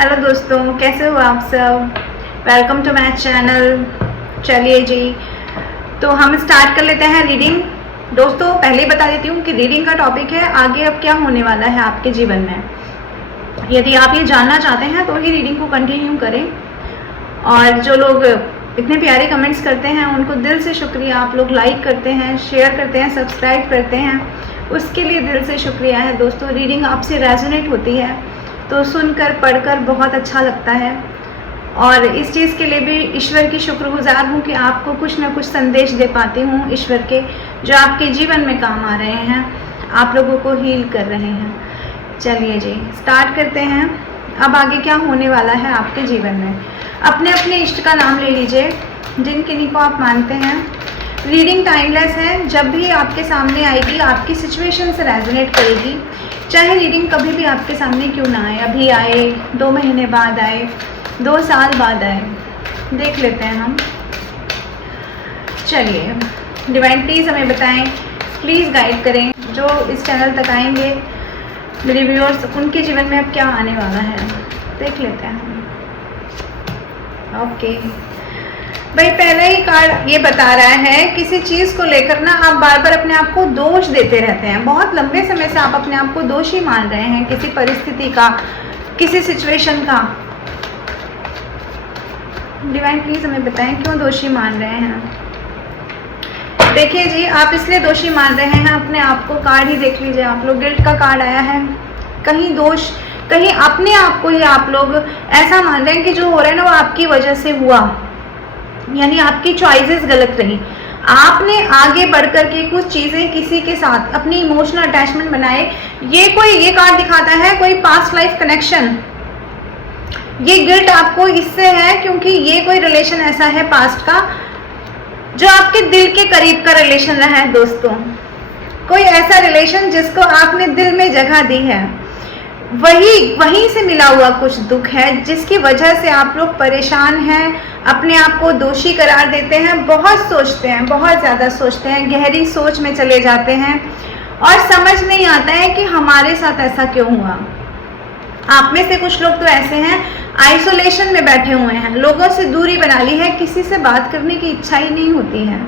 Hello दोस्तों, कैसे हो आप सब। Welcome to my channel. चलिए जी, तो हम स्टार्ट कर लेते हैं रीडिंग। दोस्तों पहले ही बता देती हूँ कि रीडिंग का टॉपिक है आगे अब क्या होने वाला है आपके जीवन में। यदि आप ये जानना चाहते हैं तो ही रीडिंग को कंटिन्यू करें। और जो लोग इतने प्यारे कमेंट्स करते हैं उनको दिल से शुक्रिया। आप लोग लाइक करते हैं, शेयर करते हैं, सब्सक्राइब करते हैं, उसके लिए दिल से शुक्रिया है दोस्तों। रीडिंग आपसे रेजोनेट होती है तो सुनकर पढ़कर बहुत अच्छा लगता है। और इस चीज़ के लिए भी ईश्वर की शुक्रगुजार हूँ कि आपको कुछ ना कुछ संदेश दे पाती हूँ ईश्वर के, जो आपके जीवन में काम आ रहे हैं, आप लोगों को हील कर रहे हैं। चलिए जी, स्टार्ट करते हैं। अब आगे क्या होने वाला है आपके जीवन में। अपने अपने इष्ट का नाम ले लीजिए जिन किन्हीं को आप मानते हैं। रीडिंग टाइमलेस है, जब भी आपके सामने आएगी आपकी सिचुएशन से रेजोनेट करेगी। चाहे रीडिंग कभी भी आपके सामने क्यों ना आए, अभी आए, 2 महीने बाद आए, 2 साल बाद आए, देख लेते हैं हम। चलिए, डिवाइन प्लीज़ हमें बताएं, प्लीज़ गाइड करें। जो इस चैनल तक आएंगे मेरे व्यूअर्स, उनके जीवन में अब क्या आने वाला है, देख लेते हैं हम। ओके भाई, पहला ही कार्ड ये बता रहा है किसी चीज़ को लेकर ना आप बार बार अपने आप को दोष देते रहते हैं। बहुत लंबे समय से आप अपने आप को दोषी मान रहे हैं किसी परिस्थिति का, किसी सिचुएशन का। डिवाइन प्लीज हमें बताएं क्यों दोषी मान रहे हैं। देखिए जी, आप इसलिए दोषी मान रहे हैं अपने आप को। कार्ड ही देख लीजिए आप लोग, गिल्ट का कार्ड आया है। कहीं दोष, कहीं अपने आप को ही आप लोग ऐसा मान रहे हैं कि जो हो रहा है ना वो आपकी वजह से हुआ, यानी आपकी चॉइसेस गलत रही। आपने आगे बढ़कर के कुछ चीज़ें किसी के साथ अपनी इमोशनल अटैचमेंट बनाए। ये कार्ड दिखाता है कोई पास्ट लाइफ कनेक्शन। ये गिल्ट आपको इससे है क्योंकि ये कोई रिलेशन ऐसा है पास्ट का जो आपके दिल के करीब का रिलेशन रहा है दोस्तों। कोई ऐसा रिलेशन जिसको आपने दिल में जगह दी है, वहीं से मिला हुआ कुछ दुख है जिसकी वजह से आप लोग परेशान हैं, अपने आप को दोषी करार देते हैं, बहुत सोचते हैं, बहुत ज़्यादा सोचते हैं, गहरी सोच में चले जाते हैं और समझ नहीं आता है कि हमारे साथ ऐसा क्यों हुआ। आप में से कुछ लोग तो ऐसे हैं आइसोलेशन में बैठे हुए हैं, लोगों से दूरी बना ली है, किसी से बात करने की इच्छा ही नहीं होती है।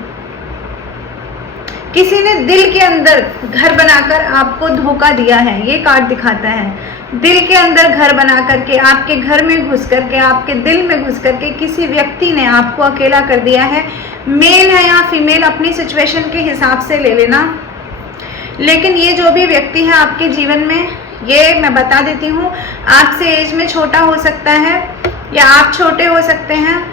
किसी ने दिल के अंदर घर बनाकर आपको धोखा दिया है, ये कार्ड दिखाता है। दिल के अंदर घर बना करके, आपके घर में घुस करके, आपके दिल में घुस करके किसी व्यक्ति ने आपको अकेला कर दिया है। मेल है या फीमेल, अपनी सिचुएशन के हिसाब से ले लेना। लेकिन ये जो भी व्यक्ति है आपके जीवन में, ये मैं बता देती हूँ, आपसे एज में छोटा हो सकता है या आप छोटे हो सकते हैं।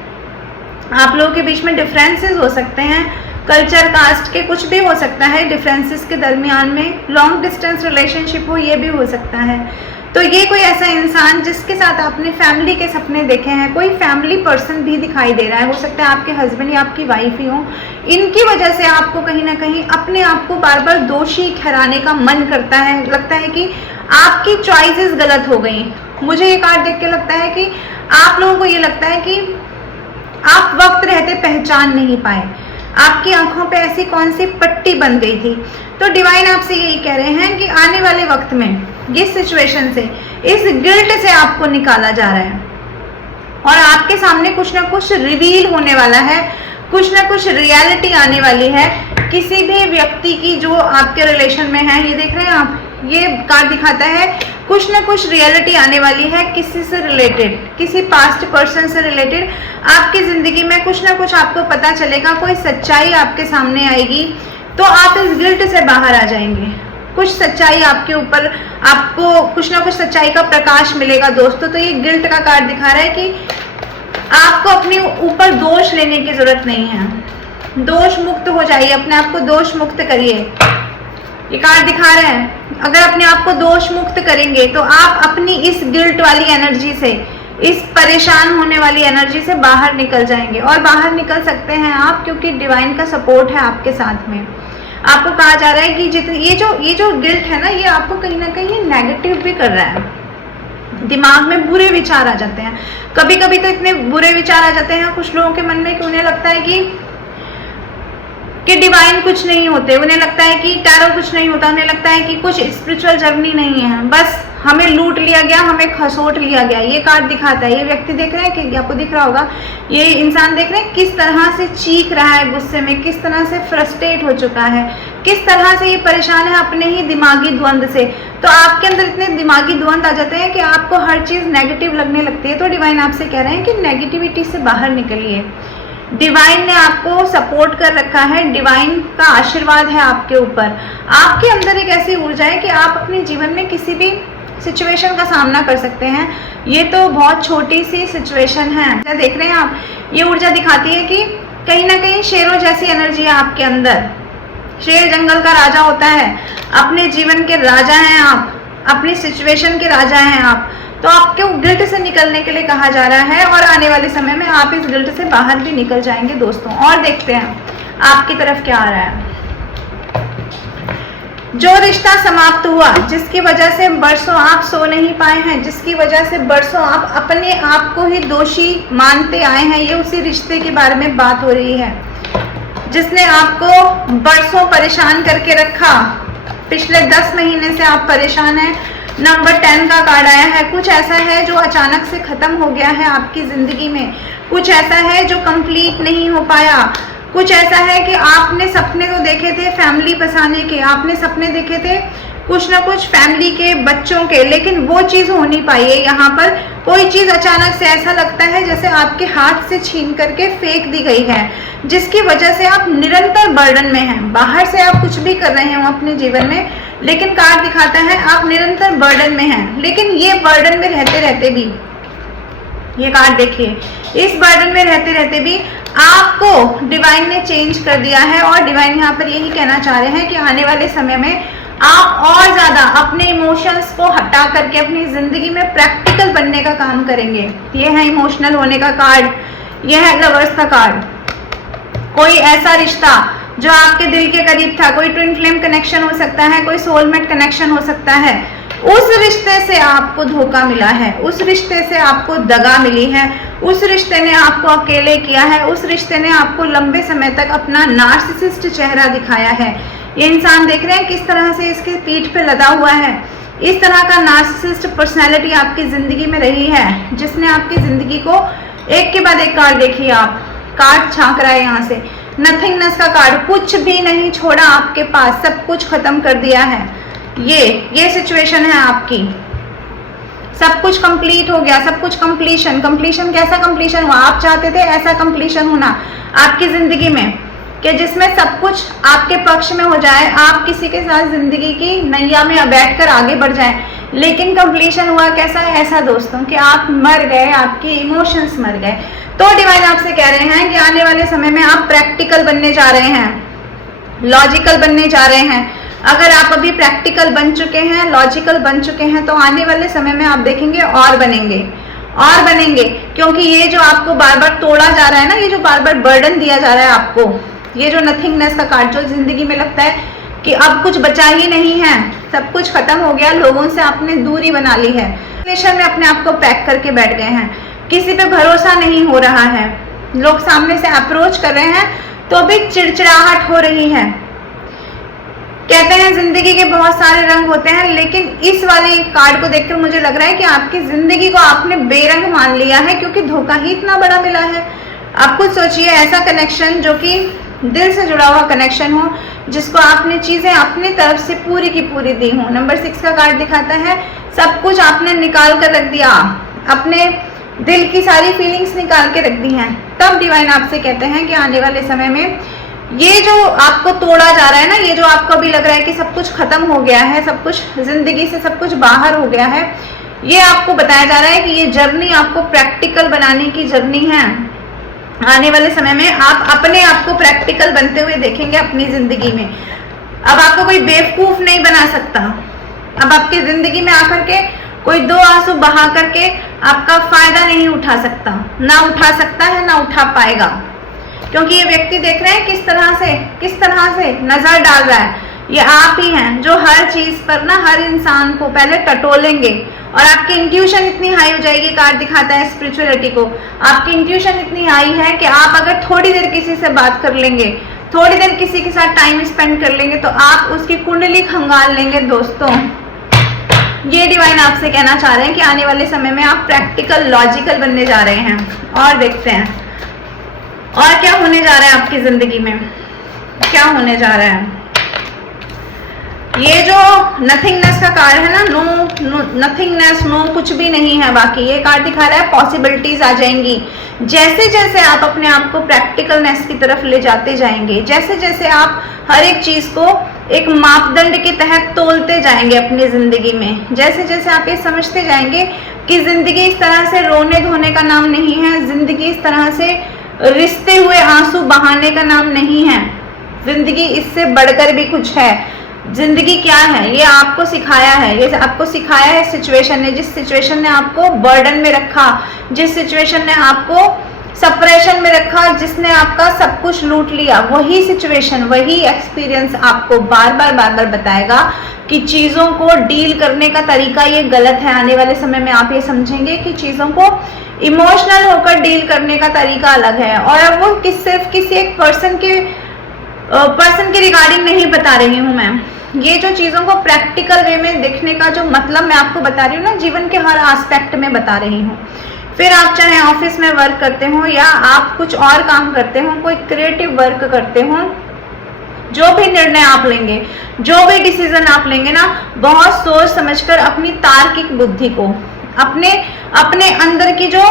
आप लोगों के बीच में डिफरेंसेस हो सकते हैं, कल्चर, कास्ट के कुछ भी हो सकता है। डिफरेंसेस के दरमियान में लॉन्ग डिस्टेंस रिलेशनशिप हो, ये भी हो सकता है। तो ये कोई ऐसा इंसान जिसके साथ आपने फैमिली के सपने देखे हैं, कोई फैमिली पर्सन भी दिखाई दे रहा है, हो सकता है आपके हस्बैंड या आपकी वाइफ ही हो। इनकी वजह से आपको कहीं ना कहीं अपने आप को बार बार दोषी ठहराने का मन करता है। लगता है कि आपकी चॉइसेस गलत हो गई। मुझे ये कार्ड देख के लगता है कि आप लोगों को ये लगता है कि आप वक्त रहते पहचान नहीं पाए, आपकी आंखों पे ऐसी कौन सी पट्टी बन गई थी। तो डिवाइन आपसे यही कह रहे हैं कि आने वाले वक्त में इस सिचुएशन से, इस गिल्ट से आपको निकाला जा रहा है और आपके सामने कुछ ना कुछ रिवील होने वाला है, कुछ ना कुछ रियलिटी आने वाली है किसी भी व्यक्ति की जो आपके रिलेशन में है। ये देख रहे हैं आप, ये कार्ड दिखाता है कुछ ना कुछ रियलिटी आने वाली है किसी से रिलेटेड, किसी पास्ट पर्सन से रिलेटेड। आपकी ज़िंदगी में कुछ ना कुछ आपको पता चलेगा, कोई सच्चाई आपके सामने आएगी तो आप इस गिल्ट से बाहर आ जाएंगे। कुछ सच्चाई आपके ऊपर, आपको कुछ ना कुछ सच्चाई का प्रकाश मिलेगा दोस्तों। तो ये गिल्ट का कार्ड दिखा रहा है कि आपको अपने ऊपर दोष लेने की जरूरत नहीं है। दोष मुक्त हो जाइए, अपने आप को दोष मुक्त करिए। ये कार्ड दिखा रहे हैं अगर अपने आप को दोष मुक्त करेंगे तो आप अपनी इस गिल्ट वाली एनर्जी से, इस परेशान होने वाली एनर्जी से बाहर निकल जाएंगे। और बाहर निकल सकते हैं आप क्योंकि डिवाइन का सपोर्ट है आपके साथ में। आपको कहा जा रहा है कि जितनी ये जो गिल्ट है ना, ये आपको कहीं ना कहीं नेगेटिव भी कर रहा है। दिमाग में बुरे विचार आ जाते हैं, कभी कभी तो इतने बुरे विचार आ जाते हैं कुछ लोगों के मन में कि उन्हें लगता है कि कि डिवाइन कुछ नहीं होते, उन्हें लगता है कि टैरो कुछ नहीं होता, उन्हें लगता है कि कुछ स्पिरिचुअल जर्नी नहीं है, बस हमें लूट लिया गया, हमें खसोट लिया गया। ये कार्ड दिखाता है। ये व्यक्ति देख रहे हैं कि आपको दिख रहा होगा, ये इंसान देख रहे हैं किस तरह से चीख रहा है गुस्से में, किस तरह से फ्रस्ट्रेट हो चुका है, किस तरह से ये परेशान है अपने ही दिमागी द्वंद से। तो आपके अंदर इतने दिमागी द्वंद आ जाते हैं कि आपको हर चीज़ नेगेटिव लगने लगती है। तो डिवाइन आपसे कह रहे हैं कि नेगेटिविटी से बाहर निकलिए। डिवाइन ने आपको सपोर्ट कर रखा है, डिवाइन का आशीर्वाद है आपके ऊपर। आपके अंदर एक ऐसी ऊर्जा है कि आप अपने जीवन में किसी भी सिचुएशन का सामना कर सकते हैं। ये तो बहुत छोटी सी सिचुएशन है, देख रहे हैं आप, ये ऊर्जा दिखाती है कि कहीं ना कहीं शेरों जैसी एनर्जी है आपके अंदर। शेर जंगल का राजा होता है, अपने जीवन के राजा हैं आप, अपनी सिचुएशन के राजा हैं आप। तो आपको गिल्ट से निकलने के लिए कहा जा रहा है और आने वाले समय में आप इस गिल्ट से बाहर भी निकल जाएंगे दोस्तों। और देखते हैं आपकी तरफ क्या आ रहा है। जो रिश्ता समाप्त हुआ, जिसकी वजह से बरसों आप सो नहीं पाए हैं, जिसकी वजह से बरसों आप अपने आप को ही दोषी मानते आए हैं, ये उसी रिश्ते के बारे में बात हो रही है जिसने आपको बरसों परेशान करके रखा। पिछले 10 महीने से आप परेशान हैं। नंबर 10 का कार्ड आया है। कुछ ऐसा है जो अचानक से खत्म हो गया है आपकी जिंदगी में, कुछ ऐसा है जो कंप्लीट नहीं हो पाया, कुछ ऐसा है कि आपने सपने तो देखे थे फैमिली बसाने के, आपने सपने देखे थे कुछ ना कुछ फैमिली के, बच्चों के, लेकिन वो चीज़ हो नहीं पाई है। यहाँ पर कोई चीज़ अचानक से ऐसा लगता है जैसे आपके हाथ से छीन करके फेंक दी गई है, जिसकी वजह से आप निरंतर बर्डन में हैं। बाहर से आप कुछ भी कर रहे हो अपने जीवन में, लेकिन कार्ड दिखाता है आप निरंतर बर्डन में हैं। लेकिन ये बर्डन में रहते रहते भी, ये कार्ड देखिए, इस बर्डन में रहते रहते भी आपको डिवाइन ने चेंज कर दिया है। और डिवाइन यहाँ पर यही कहना चाह रहे हैं कि आने वाले समय में आप और ज्यादा अपने इमोशंस को हटा करके अपनी जिंदगी में प्रैक्टिकल बनने का काम करेंगे। ये है इमोशनल होने का कार्ड, ये है लवर्स का कार्ड। कोई ऐसा रिश्ता जो आपके दिल के करीब था, कोई ट्विन फ्लेम कनेक्शन हो सकता है, कोई सोलमेट कनेक्शन हो सकता है, उस रिश्ते से आपको धोखा मिला है, उस रिश्ते से आपको दगा मिली है, उस रिश्ते ने आपको अकेले किया है, उस रिश्ते ने आपको लंबे समय तक अपना नार्सिसिस्ट चेहरा दिखाया है। ये इंसान देख रहे हैं किस तरह से इसके पीठ पे लदा हुआ है। इस तरह का नार्सिसिस्ट पर्सनैलिटी आपकी जिंदगी में रही है, जिसने आपकी जिंदगी को एक के बाद एक कार्ड देखिए आप, कार्ड छांक रहा है यहाँ से, नथिंगनेस का कार्ड, कुछ भी नहीं छोड़ा आपके पास, सब कुछ खत्म कर दिया है। ये सिचुएशन है आपकी, सब कुछ कंप्लीट हो गया, सब कुछ कंप्लीशन। कंप्लीशन कैसा कंप्लीशन हुआ? आप चाहते थे ऐसा कंप्लीशन होना आपकी जिंदगी में कि जिसमें सब कुछ आपके पक्ष में हो जाए, आप किसी के साथ जिंदगी की नैया में बैठकर आगे बढ़ जाएं। लेकिन कंप्लीशन हुआ कैसा? ऐसा दोस्तों कि आप मर गए, आपके इमोशंस मर गए। तो डिवाइन आपसे कह रहे हैं कि आने वाले समय में आप प्रैक्टिकल बनने जा रहे हैं, लॉजिकल बनने जा रहे हैं। अगर आप अभी प्रैक्टिकल बन चुके हैं, लॉजिकल बन चुके हैं, तो आने वाले समय में आप देखेंगे और बनेंगे, और बनेंगे। क्योंकि ये जो आपको बार बार तोड़ा जा रहा है ना, ये जो बार बार बर्डन दिया जा रहा है आपको, ये जो नथिंगनेस का कार्ड, जो जिंदगी में लगता है कि अब कुछ बचा ही नहीं है, सब कुछ खत्म हो गया, लोगों से आपने दूरी बना ली है, रिलेशन में अपने आप को पैक करके बैठ गए हैं, किसी पे भरोसा नहीं हो रहा है, लोग सामने से अप्रोच कर रहे हैं तो भी चिड़चिड़ाहट हो रही है। कहते हैं जिंदगी के बहुत सारे रंग होते हैं, लेकिन इस वाले कार्ड को देखकर मुझे लग रहा है कि आपकी जिंदगी को आपने बेरंग मान लिया है, क्योंकि धोखा ही इतना बड़ा मिला है। आप खुद सोचिए, ऐसा कनेक्शन जो कि दिल से जुड़ा हुआ कनेक्शन हो, जिसको आपने चीजें अपनी तरफ से पूरी की पूरी दी हो। नंबर 6 का कार्ड दिखाता है सब कुछ आपने निकाल कर रख दिया, अपने दिल की सारी फीलिंग्स निकाल के रख दी हैं। तब डिवाइन आपसे कहते हैं कि आने वाले समय में ये जो आपको तोड़ा जा रहा है ना, ये जो आपको अभी लग रहा है कि सब कुछ खत्म हो गया है, सब कुछ जिंदगी से सब कुछ बाहर हो गया है, ये आपको बताया जा रहा है कि ये जर्नी आपको प्रैक्टिकल बनाने की जर्नी है। आने वाले समय में आप अपने आप को प्रैक्टिकल बनते हुए देखेंगे अपनी जिंदगी में। अब आपको कोई बेवकूफ नहीं बना सकता। अब आपकी जिंदगी में आकर के कोई दो आंसू बहा करके आपका फायदा नहीं उठा सकता, ना उठा सकता है, ना उठा पाएगा। क्योंकि ये व्यक्ति देख रहे हैं किस तरह से नजर डाल रहा है। ये आप ही हैं जो हर चीज पर ना हर इंसान को पहले टटोलेंगे, और आपकी इंट्यूशन इतनी हाई हो जाएगी। कार्ड दिखाता है स्पिरिचुअलिटी को, आपकी इंट्यूशन इतनी हाई है कि आप अगर थोड़ी देर किसी से बात कर लेंगे थोड़ी देर किसी के साथ टाइम स्पेंड कर लेंगे तो आप उसकी कुंडली खंगाल लेंगे। दोस्तों ये डिवाइन आपसे कहना चाह रहे हैं कि आने वाले समय में आप प्रैक्टिकल लॉजिकल बनने जा रहे हैं। और देखते हैं और क्या होने जा रहा है आपकी जिंदगी में, क्या होने जा रहा है। ये जो नथिंगनेस का कार्ड है ना, नो नथिंगनेस, नो कुछ भी नहीं है बाकी, ये कार्ड दिखा रहा है पॉसिबिलिटीज आ जाएंगी। जैसे जैसे आप अपने आप को प्रैक्टिकलनेस की तरफ ले जाते जाएंगे, जैसे जैसे आप हर एक चीज को एक मापदंड के तहत तोलते जाएंगे अपनी जिंदगी में, जैसे जैसे आप ये समझते जाएंगे कि जिंदगी इस तरह से रोने धोने का नाम नहीं है, जिंदगी इस तरह से रिसते हुए आंसू बहाने का नाम नहीं है, जिंदगी इससे बढ़कर भी कुछ है। जिंदगी क्या है ये आपको सिखाया है, ये आपको सिखाया है सिचुएशन ने, जिस सिचुएशन ने आपको बर्डन में रखा, जिस सिचुएशन ने आपको सप्रेशन में रखा, जिसने आपका सब कुछ लूट लिया, वही सिचुएशन, वही एक्सपीरियंस आपको बार बार बताएगा कि चीजों को डील करने का तरीका ये गलत है। आने वाले समय में आप ये समझेंगे कि चीजों को इमोशनल होकर डील करने का तरीका अलग है। और अब वो सिर्फ किसी एक पर्सन के रिगार्डिंग नहीं बता रही हूँ मैं, ये जो चीजों को प्रैक्टिकल वे में देखने का जो मतलब मैं आपको बता रही हूँ ना, जीवन के हर एस्पेक्ट में बता रही हूँ। फिर आप चाहे ऑफिस में वर्क करते हो या आप कुछ और काम करते हो, कोई क्रिएटिव वर्क करते हो, जो भी निर्णय आप लेंगे, जो भी डिसीजन आप लेंगे ना, बहुत सोच समझकर अपनी तार्किक बुद्धि को, अपने अंदर की जो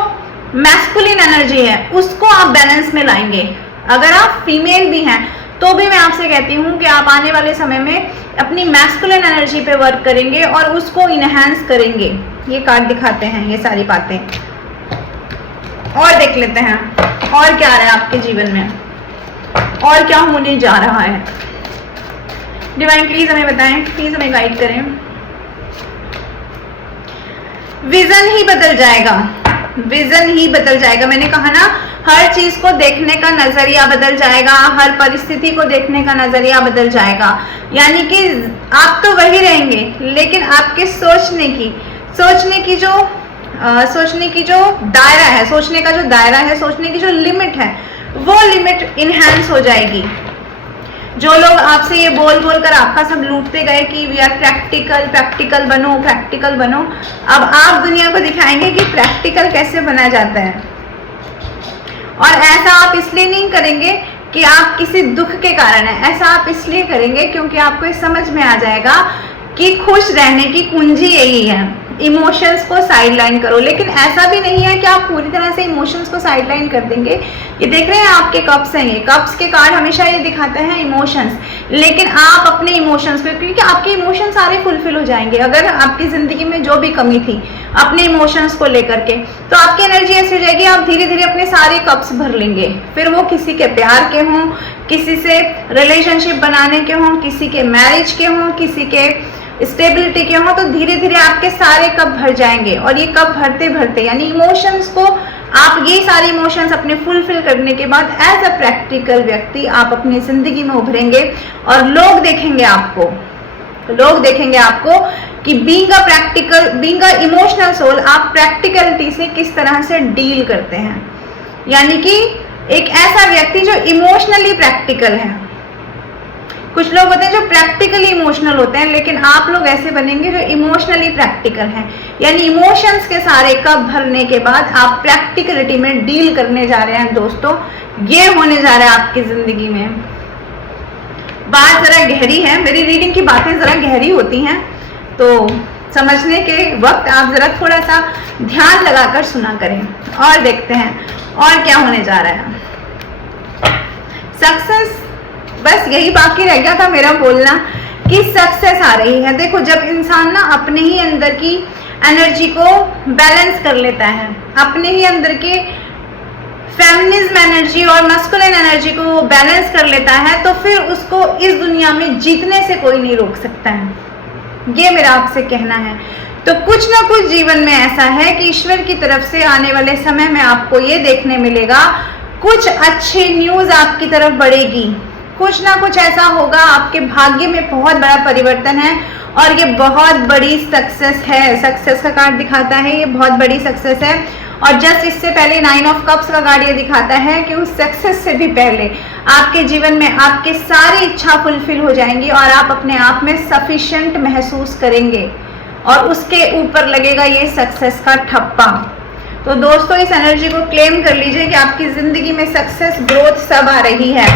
मैस्कुलिन एनर्जी है उसको आप बैलेंस में लाएंगे। अगर आप फीमेल भी हैं तो भी मैं आपसे कहती हूँ कि आप आने वाले समय में अपनी मैस्कुलिन एनर्जी पे वर्क करेंगे और उसको इनहेंस करेंगे। ये कार्ड दिखाते हैं ये सारी बातें, और देख लेते हैं और क्या आ रहा है आपके जीवन में, और क्या होने जा रहा है। डिवाइन प्लीज हमें बताएं, प्लीज हमें गाइड करें। विजन ही बदल जाएगा, विजन ही बदल जाएगा। मैंने कहा ना, हर चीज को देखने का नजरिया बदल जाएगा, हर परिस्थिति को देखने का नजरिया बदल जाएगा। यानी कि आप तो वही रहेंगे, लेकिन आपके सोचने की जो दायरा है, सोचने का जो दायरा है, सोचने की जो लिमिट है, वो लिमिट इनहेंस हो जाएगी। जो लोग आपसे ये बोल कर आपका सब लूटते गए कि वी आर प्रैक्टिकल बनो, अब आप दुनिया को दिखाएंगे कि प्रैक्टिकल कैसे बना जाता है। और ऐसा आप इसलिए नहीं करेंगे कि आप किसी दुख के कारण है, ऐसा आप इसलिए करेंगे क्योंकि आपको ये समझ में आ जाएगा कि खुश रहने की कुंजी यही है, इमोशंस को साइडलाइन करो। लेकिन ऐसा भी नहीं है कि आप पूरी तरह से इमोशंस को साइडलाइन कर देंगे। ये देख रहे हैं आपके कप्स हैं, ये कप्स के कार्ड हमेशा ये दिखाते हैं इमोशंस, लेकिन आप अपने इमोशंस को, क्योंकि आपके इमोशंस सारे फुलफिल हो जाएंगे अगर आपकी जिंदगी में जो भी कमी थी अपने इमोशंस को लेकर के, तो आपकी एनर्जी ऐसी हो जाएगी, आप धीरे धीरे अपने सारे कप्स भर लेंगे। फिर वो किसी के प्यार के हों, किसी से रिलेशनशिप बनाने के हों, किसी के मैरिज के हों, किसी के स्टेबिलिटी के हो, तो धीरे धीरे आपके सारे कप भर जाएंगे। और ये कप भरते भरते, यानी इमोशंस को, आप ये सारे इमोशंस अपने फुलफिल करने के बाद एज अ प्रैक्टिकल व्यक्ति आप अपनी जिंदगी में उभरेंगे और लोग देखेंगे आपको कि बीइंग अ इमोशनल सोल, आप प्रैक्टिकलिटी से किस तरह से डील करते हैं। यानी कि एक ऐसा व्यक्ति जो इमोशनली प्रैक्टिकल है। कुछ लोग होते हैं जो प्रैक्टिकली इमोशनल होते हैं, लेकिन आप लोग ऐसे बनेंगे जो इमोशनली प्रैक्टिकल हैं। यानी इमोशंस के सारे कप भरने के बाद आप प्रैक्टिकलिटी में डील करने जा रहे हैं। दोस्तों ये होने जा रहा है आपकी जिंदगी में। बात जरा गहरी है, मेरी रीडिंग की बातें जरा गहरी होती हैं, तो समझने के वक्त आप जरा थोड़ा सा ध्यान लगाकर सुना करें। और देखते हैं और क्या होने जा रहा है। सक्सेस, बस यही बाकी रह गया था मेरा बोलना कि सक्सेस आ रही है। देखो, जब इंसान ना अपने ही अंदर की एनर्जी को बैलेंस कर लेता है, अपने ही अंदर के फेमिनिज्म एनर्जी और मस्कुलिन एनर्जी को बैलेंस कर लेता है, तो फिर उसको इस दुनिया में जीतने से कोई नहीं रोक सकता है। ये मेरा आपसे कहना है। तो कुछ ना कुछ जीवन में ऐसा है कि ईश्वर की तरफ से आने वाले समय में आपको ये देखने मिलेगा, कुछ अच्छी न्यूज आपकी तरफ बढ़ेगी, कुछ ना कुछ ऐसा होगा, आपके भाग्य में बहुत बड़ा परिवर्तन है और ये बहुत बड़ी सक्सेस है। सक्सेस का कार्ड दिखाता है, ये बहुत बड़ी सक्सेस है और जस्ट इससे पहले 9 ऑफ कप्स का कार्ड ये दिखाता है कि उस सक्सेस से भी पहले आपके जीवन में आपके सारी इच्छा फुलफिल हो जाएंगी और आप अपने आप में सफिशिएंट महसूस करेंगे और उसके ऊपर लगेगा ये सक्सेस का ठप्पा। तो दोस्तों इस एनर्जी को क्लेम कर लीजिए कि आपकी जिंदगी में सक्सेस, ग्रोथ सब आ रही है।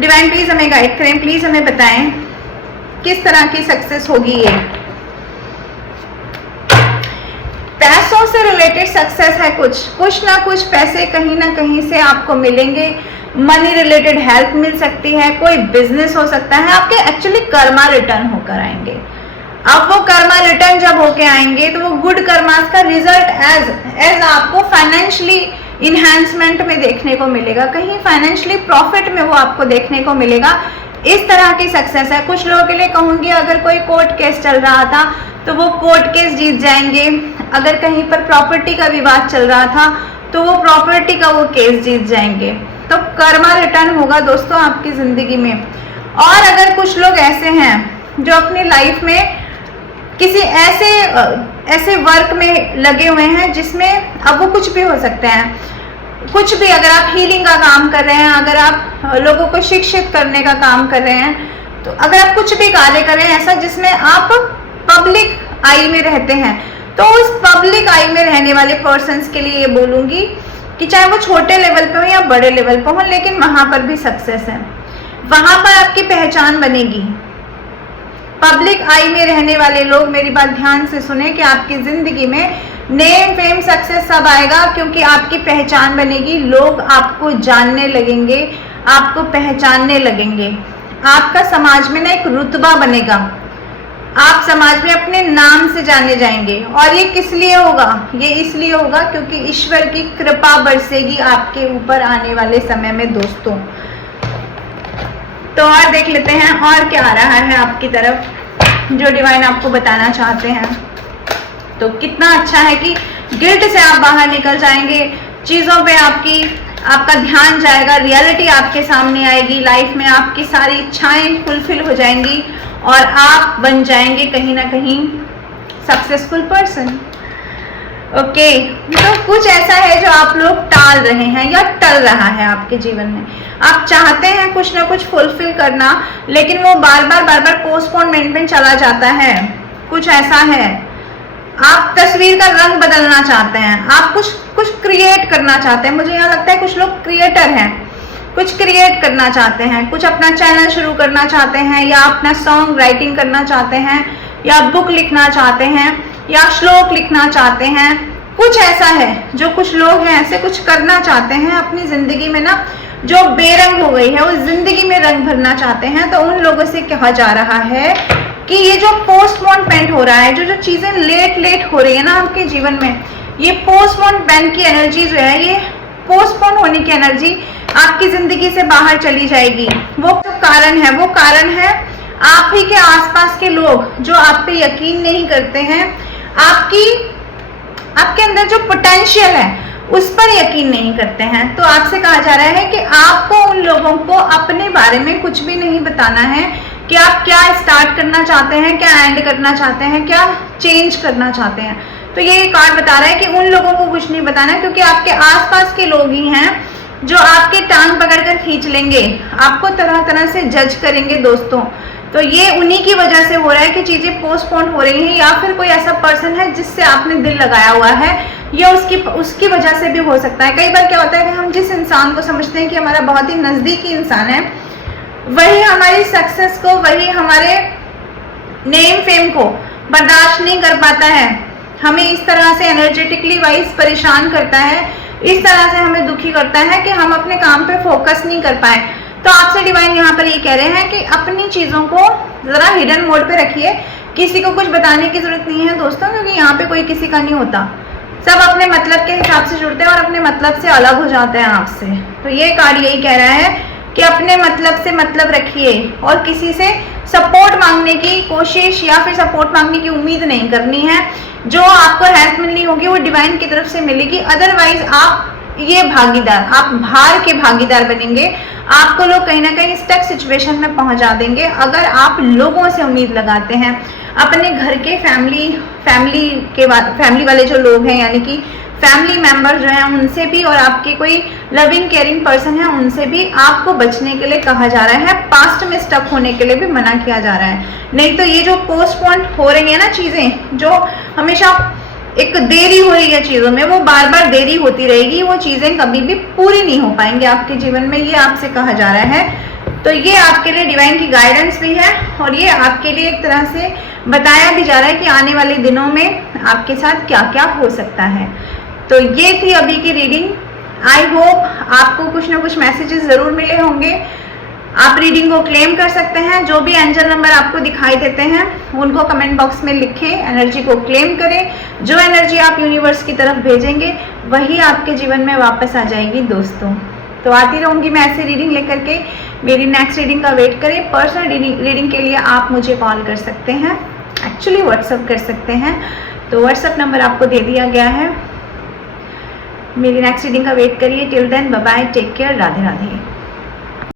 डिवाइन प्लीज हमें गाइड करें, प्लीज हमें बताएं किस तरह की सक्सेस होगी ये। पैसों से रिलेटेड सक्सेस है, कुछ ना कुछ पैसे कहीं ना कहीं से आपको मिलेंगे। मनी रिलेटेड हेल्प मिल सकती है, कोई बिजनेस हो सकता है, आपके एक्चुअली कर्मा रिटर्न होकर आएंगे। अब वो कर्मा रिटर्न जब होके आएंगे तो वो गुड कर्मास का रिजल्ट एज आपको फाइनेंशियली इन्हांसमेंट में देखने को मिलेगा, कहीं फाइनेंशियली प्रॉफिट में वो आपको देखने को मिलेगा। इस तरह की सक्सेस है। कुछ लोगों के लिए कहूंगी अगर कोई कोर्ट केस चल रहा था तो वो कोर्ट केस जीत जाएंगे, अगर कहीं पर प्रॉपर्टी का विवाद चल रहा था तो वो प्रॉपर्टी का वो केस जीत जाएंगे। तो कर्मा रिटर्न होगा दोस्तों आपकी जिंदगी में। और अगर कुछ लोग ऐसे हैं जो अपनी लाइफ में किसी ऐसे वर्क में लगे हुए हैं जिसमें अब वो कुछ भी हो सकते हैं, कुछ भी, अगर आप हीलिंग का काम कर रहे हैं, अगर आप लोगों को शिक्षित करने का काम कर रहे हैं, तो अगर आप कुछ भी कार्य कर रहे हैं ऐसा जिसमें आप पब्लिक आई में रहते हैं, तो उस पब्लिक आई में रहने वाले पर्सन्स के लिए ये बोलूंगी कि चाहे वो छोटे लेवल पे हो या बड़े लेवल पे हो, लेकिन वहां पर भी सक्सेस है, वहां पर आपकी पहचान बनेगी। पब्लिक आई में रहने वाले लोग मेरी बात ध्यान से सुने कि आपकी जिंदगी में नेम फेम सक्सेस सब आएगा, क्योंकि आपकी पहचान बनेगी, लोग आपको जानने लगेंगे, आपको पहचानने लगेंगे, आपका समाज में ना एक रुतबा बनेगा, आप समाज में अपने नाम से जाने जाएंगे। और ये किस लिए होगा? ये इसलिए होगा क्योंकि ईश्वर की कृपा बरसेगी आपके ऊपर आने वाले समय में दोस्तों। तो और देख लेते हैं और क्या आ रहा है आपकी तरफ जो डिवाइन आपको बताना चाहते हैं। तो कितना अच्छा है कि गिल्ट से आप बाहर निकल जाएंगे, चीज़ों पे आपका ध्यान जाएगा, रियलिटी आपके सामने आएगी, लाइफ में आपकी सारी इच्छाएं फुलफिल हो जाएंगी और आप बन जाएंगे कहीं ना कहीं सक्सेसफुल पर्सन। ओके, तो कुछ ऐसा है जो आप लोग टाल रहे हैं या टल रहा है आपके जीवन में। आप चाहते हैं कुछ ना कुछ फुलफिल करना, लेकिन वो बार बार पोस्टपोनमेंट में चला जाता है। कुछ ऐसा है, आप तस्वीर का रंग बदलना चाहते हैं, आप कुछ क्रिएट करना चाहते हैं। मुझे यहाँ लगता है कुछ लोग क्रिएटर हैं, कुछ क्रिएट करना चाहते हैं, कुछ अपना चैनल शुरू करना चाहते हैं, या अपना सॉन्ग राइटिंग करना चाहते हैं, या बुक लिखना चाहते हैं, या श्लोक लिखना चाहते हैं। कुछ ऐसा है जो कुछ लोग हैं ऐसे कुछ करना चाहते हैं अपनी जिंदगी में ना, जो बेरंग हो गई है उस जिंदगी में रंग भरना चाहते हैं। तो उन लोगों से कहा जा रहा है कि ये जो पोस्टपोनमेंट हो रहा है, जो चीजें लेट हो रही है ना आपके जीवन में, ये पोस्टपोनमेंट की एनर्जी जो है, ये पोस्टपोन होने की एनर्जी आपकी जिंदगी से बाहर चली जाएगी। वो जो कारण है वो कारण है आप ही के आसपास के लोग जो आप पे यकीन नहीं करते हैं, आपके अंदर जो पोटेंशियल है उस पर यकीन नहीं करते हैं। तो आपसे कहा जा रहा है कि आपको उन लोगों को अपने बारे में कुछ भी नहीं बताना है कि आप क्या स्टार्ट करना चाहते हैं, क्या एंड करना चाहते हैं, क्या चेंज करना चाहते हैं। तो ये कार्ड बता रहा है कि उन लोगों को कुछ नहीं बताना है, क्योंकि आपके आसपास के लोग ही हैं जो आपके टांग पकड़कर खींच लेंगे, आपको तरह तरह से जज करेंगे दोस्तों। तो ये उन्हीं की वजह से हो रहा है कि चीजें पोस्टपोन हो रही हैं, या फिर कोई ऐसा पर्सन है जिससे आपने दिल लगाया हुआ है, या उसकी वजह से भी हो सकता है। कई बार क्या होता है कि हम जिस इंसान को समझते हैं कि हमारा बहुत ही नजदीकी इंसान है, वही हमारी सक्सेस को, वही हमारे नेम फेम को बर्दाश्त नहीं कर पाता है, हमें इस तरह से एनर्जेटिकली वाइज परेशान करता है, इस तरह से हमें दुखी करता है कि हम अपने काम पे फोकस नहीं कर पाए। तो आपसे डिवाइन यहाँ पर ये कह रहे हैं कि अपनी चीजों को जरा हिडन मोड पे रखिए, किसी को कुछ बताने की जरूरत नहीं है दोस्तों, क्योंकि यहाँ पे कोई किसी का नहीं होता, सब अपने मतलब के हिसाब से जुड़ते हैं और अपने मतलब से अलग हो जाते हैं आपसे। तो ये कार्ड यही कह रहा है कि अपने मतलब से मतलब रखिए और किसी से सपोर्ट मांगने की कोशिश या फिर सपोर्ट मांगने की उम्मीद नहीं करनी है। जो आपको हेल्प मिलनी होगी वो डिवाइन की तरफ से मिलेगी, अदरवाइज आप ये भागीदार, आप भार के भागीदार बनेंगे, आपको लोग कहीं ना कहीं स्टक सिचुएशन में पहुंचा देंगे अगर आप लोगों से उम्मीद लगाते हैं। अपने घर के फैमिली वाले जो लोग हैं, यानी कि फैमिली मेंबर जो हैं उनसे भी, और आपके कोई लविंग केयरिंग पर्सन है उनसे भी आपको बचने के लिए कहा जा रहा है। पास्ट में स्टक होने के लिए भी मना किया जा रहा है। नहीं तो ये जो पोस्टपोन हो रही है ना चीजें, जो हमेशा एक देरी हो रही है चीजों में, वो बार बार देरी होती रहेगी, वो चीजें कभी भी पूरी नहीं हो पाएंगी आपके जीवन में, ये आपसे कहा जा रहा है। तो ये आपके लिए डिवाइन की गाइडेंस भी है, और ये आपके लिए एक तरह से बताया भी जा रहा है कि आने वाले दिनों में आपके साथ क्या क्या हो सकता है। तो ये थी अभी की रीडिंग। आई होप आपको कुछ ना कुछ मैसेजेस जरूर मिले होंगे। आप रीडिंग को क्लेम कर सकते हैं। जो भी एंजल नंबर आपको दिखाई देते हैं उनको कमेंट बॉक्स में लिखें, एनर्जी को क्लेम करें। जो एनर्जी आप यूनिवर्स की तरफ भेजेंगे वही आपके जीवन में वापस आ जाएगी दोस्तों। तो आती रहूंगी मैं ऐसी रीडिंग लेकर के। मेरी नेक्स्ट रीडिंग का वेट करें। पर्सनल रीडिंग के लिए आप मुझे कॉल कर सकते हैं, एक्चुअली व्हाट्सअप कर सकते हैं। तो व्हाट्सअप नंबर आपको दे दिया गया है। मेरी नेक्स्ट रीडिंग का वेट करिए। Till then bye bye, take care, Radhe Radhe.